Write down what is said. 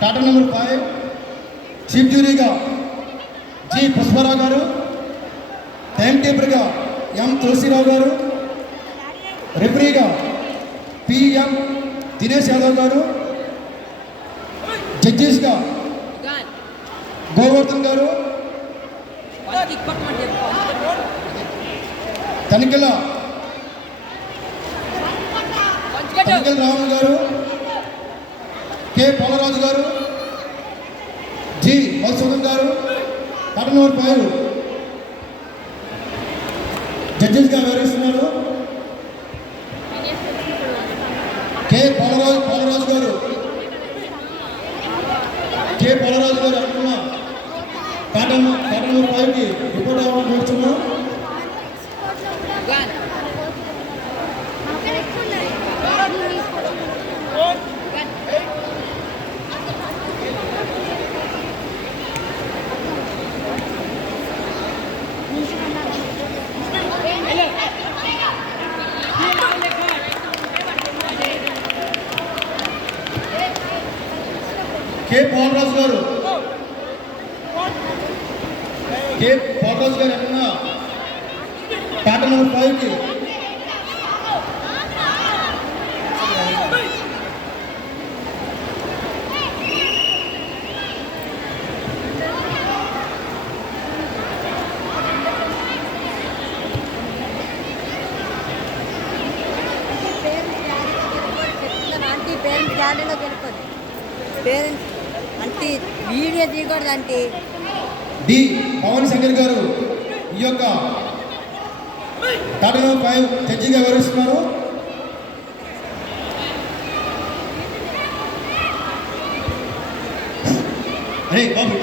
టాటా నెంబర్ 5 చీఫ్ జ్యూరీగా జి పుష్పారావు గారు, టైం టేబుల్గా ఎం తులసిరావు గారు, రెఫరీగా పిఎం దినేష్ యాదవ్ గారు, జడ్జెస్గా గోవర్ధన్ గారు, తనికెల రామన్ గారు, కె పోలరాజు గారు, జి మధుసూదన్ గారు, టాటా నెంబర్ 5 జడ్జెస్గా వ్యవహరిస్తున్నారు. కె పోలరాజు గారు అనుకున్న టాటా నెంబర్ 5కి రిపోర్ట్ అవ్వడానికి వచ్చున్నాం. కె పోలరాజు గారు ఎక్కడున్నా టాటా నెంబర్ 5కి పేరెంట్స్ అంటే వీడియో తీయకూడదు అంటే డి పవన్ శంకర్ గారు ఈ యొక్క టాటా నెంబర్ 5 జడ్జిగా వ్యవహరిస్తున్నారు. బాబు